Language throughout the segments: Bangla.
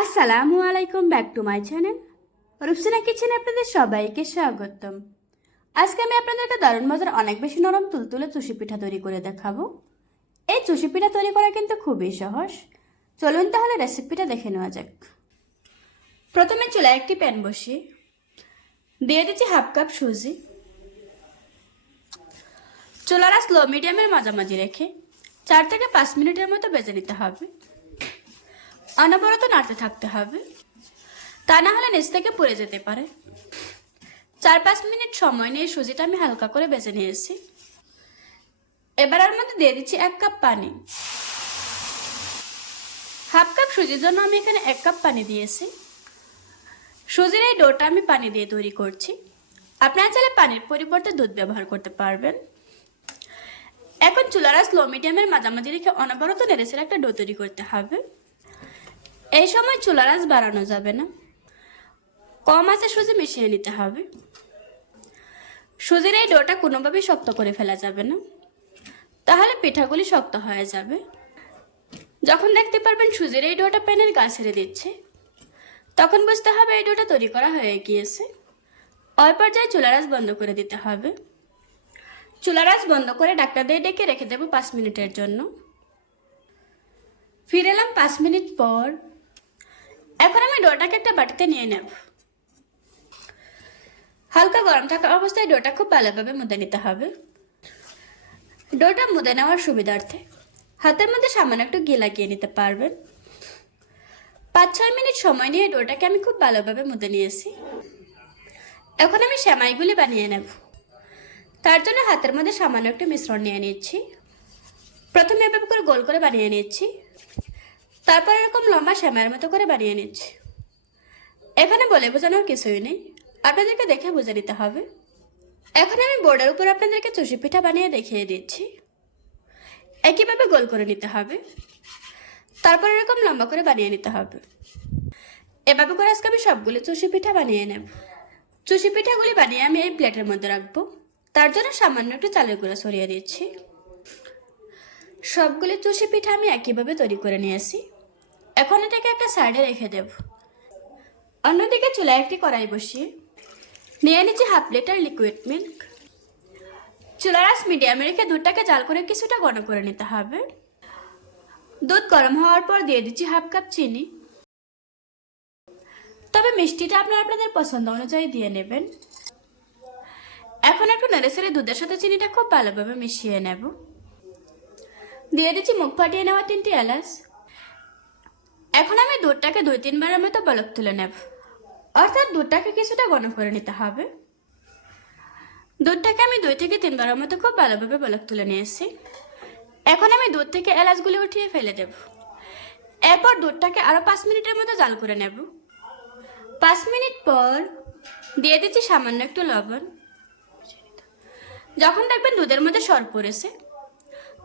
আসসালামু আলাইকুম back to my channel Rupsina কিচেনে আপনাদের সবাইকে স্বাগতম। আজকে আমি আপনাদেরকে দারুণ মজার অনেক বেশি নরম তুলতুলে চুষি পিঠা তৈরি করে দেখাবো। এই চুষি পিঠা তৈরি করা কিন্তু খুবই সহজ। চলুন তাহলে রেসিপিটা দেখে নেওয়া যাক। প্রথমে চুলায় একটি প্যান বসিয়ে দিয়ে দিচ্ছি হাফ কাপ সুজি। চুলারা স্লো মিডিয়ামের মাঝামাঝি রেখে চার থেকে পাঁচ মিনিটের মতো বেজে নিতে হবে। অনবরত নাড়তে থাকতে হবে। তা না হলে নিচ থেকে পড়ে যেতে পারে। চার পাঁচ মিনিট সময় নিয়ে সুজিটা আমি হালকা করে বেজে নিয়েছি। এবার এর মধ্যে দিয়ে দিচ্ছি এক কাপ পানি। হাফ কাপ সুজির জন্য আমি এখানে এক কাপ পানি দিয়েছি। সুজির এই ডোটা আমি পানি দিয়ে তৈরি করছি। আপনারা চাইলে পানির পরিবর্তে দুধ ব্যবহার করতে পারবেন। এখন চুলারা স্লো মিডিয়ামের মাঝামাঝি রেখে অনবরত নেড়েছেড়ে একটা ডো তৈরি করতে হবে। এই সময় চুলার আঁচ বাড়ানো যাবে না। কম আঁচে সুজি মিশিয়ে নিতে হবে। সুজির এই ডোটা কোনোভাবেই শক্ত করে ফেলা যাবে না। তাহলে পিঠাগুলি শক্ত হয়ে যাবে। যখন দেখতে পারবেন সুজির এই ডোটা প্যানের গা ছেড়ে দিচ্ছে, তখন বুঝতে হবে এই ডোটা তৈরি করা হয়ে গিয়েছে। ওই পর্যায়ে চুলার আঁচ বন্ধ করে দিতে হবে। চুলার আঁচ বন্ধ করে ডাক্তার দিয়ে ডেকে রেখে দেবো পাঁচ মিনিটের জন্য। ফিরে এলাম পাঁচ মিনিট পর। আমি ডোটাকে একটা বাটিতে নিয়ে নেব। হালকা গরম থাকা অবস্থায় ডোটা খুব ভালোভাবে মুদে নিতে হবে। ডোটা মুদে নেওয়ার সুবিধার্থে হাতের মধ্যে সামান্য একটু ঘি লাগিয়ে নিতে পারবেন। পাঁচ ছয় মিনিট সময় নিয়ে ডোটাকে আমি খুব ভালোভাবে মুদে নিয়েছি। এখন আমি সেমাইগুলি বানিয়ে নেব। তার জন্য হাতের মধ্যে সামান্য একটু মিশ্রণ নিয়ে নিচ্ছি। প্রথমে এভাবে করে গোল করে বানিয়ে নিচ্ছি। তারপর এরকম লম্বা শ্যামার মতো করে বানিয়ে নিচ্ছি। এখানে বলে বোঝানোর কিছুই নেই। আপনাদেরকে দেখে বুঝে নিতে হবে। এখন আমি বোর্ডের উপর আপনাদেরকে চুষি পিঠা বানিয়ে দেখিয়ে দিচ্ছি। একইভাবে গোল করে নিতে হবে। তারপর এরকম লম্বা করে বানিয়ে নিতে হবে। এভাবে করে আজকে আমি সবগুলি চুষি পিঠা বানিয়ে নেব। চুষি পিঠাগুলি বানিয়ে আমি এই প্লেটের মধ্যে রাখব। তার জন্য সামান্য একটু চালের গুঁড়া সরিয়ে দিচ্ছি। সবগুলি চুষি পিঠা আমি একইভাবে তৈরি করে নিয়েছি। এখন এটাকে একটা সাইডে রেখে দেব। অন্যদিকে চুলায় একটি কড়াই বসিয়ে নিয়ে নিচ্ছি হাফ লিটার লিকুইড মিল্ক চুলার আস মিডিয়ামে রেখে দুধটাকে জাল করে কিছুটা ঘন করে নিতে হবে। দুধ গরম হওয়ার পর দিয়ে দিচ্ছি হাফ কাপ চিনি। তবে মিষ্টিটা আপনারা আপনাদের পছন্দ অনুযায়ী দিয়ে নেবেন। এখন একটু নেড়ে দুধের সাথে চিনিটা খুব ভালোভাবে মিশিয়ে নেব। দিয়ে দিচ্ছি মুখ ফাটিয়ে নেওয়া তিনটি এলাচ। দুধটাকে দুই তিনবারের মতো বলক তুলে নেব। অর্থাৎ দুধটাকে কিছুটা ঘন করে নিতে হবে। দুধটাকে আমি দুই থেকে তিনবারের মতো খুব ভালোভাবে বলক তুলে নিয়েছি। এখন আমি দুধ থেকে এলাচগুলি উঠিয়ে ফেলে দেব। এরপর দুধটাকে আরও পাঁচ মিনিটের মতো জাল করে নেব। পাঁচ মিনিট পর দিয়ে দিচ্ছি সামান্য একটু লবণ। যখন দেখবেন দুধের মধ্যে সর পড়েছে,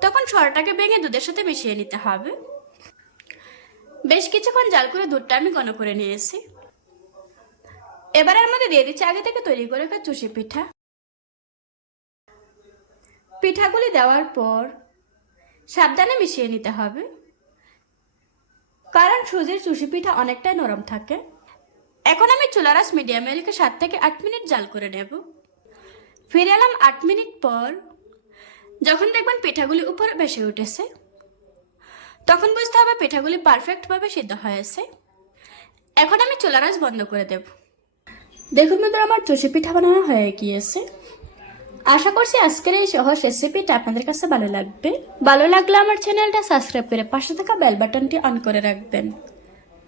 তখন সরটাকে ভেঙে দুধের সাথে মিশিয়ে নিতে হবে। বেশ কিছুক্ষণ জাল করে দুধটা আমি ঘন করে নিয়েছি। এবার এর মধ্যে দিয়ে দিচ্ছি আগে থেকে তৈরি করে রাখা চুষি পিঠা। পিঠাগুলি দেওয়ার পর সাবধানে মিশিয়ে নিতে হবে। কারণ সুজির চুষি পিঠা অনেকটাই নরম থাকে। এখন আমি চুলারাস মিডিয়ামে রেখে সাত থেকে আট মিনিট জাল করে নেব। ফিরে এলাম আট মিনিট পর, যখন দেখবেন পিঠাগুলি উপরে ভেসে উঠেছে। তখন বুঝতে হবে পিঠাগুলি পারফেক্টভাবে সিদ্ধ হয়েছে এখন আমি চুলার বন্ধ করে দেব। দেখুন বন্ধুরা, আমার চষি পিঠা বানানো হয়ে গিয়েছে। আশা করছি আজকের এই সহজ রেসিপিটা আপনাদের কাছে ভালো লাগবে। ভালো লাগলে আমার চ্যানেলটা সাবস্ক্রাইব করে পাশে থাকা বেল বাটনটি অন করে রাখবেন।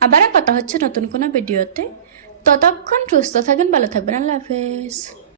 আবারও কথা হচ্ছে নতুন কোনো ভিডিওতে ততক্ষণ সুস্থ থাকেন, ভালো থাকবেন, আল্লাহ হাফেজ।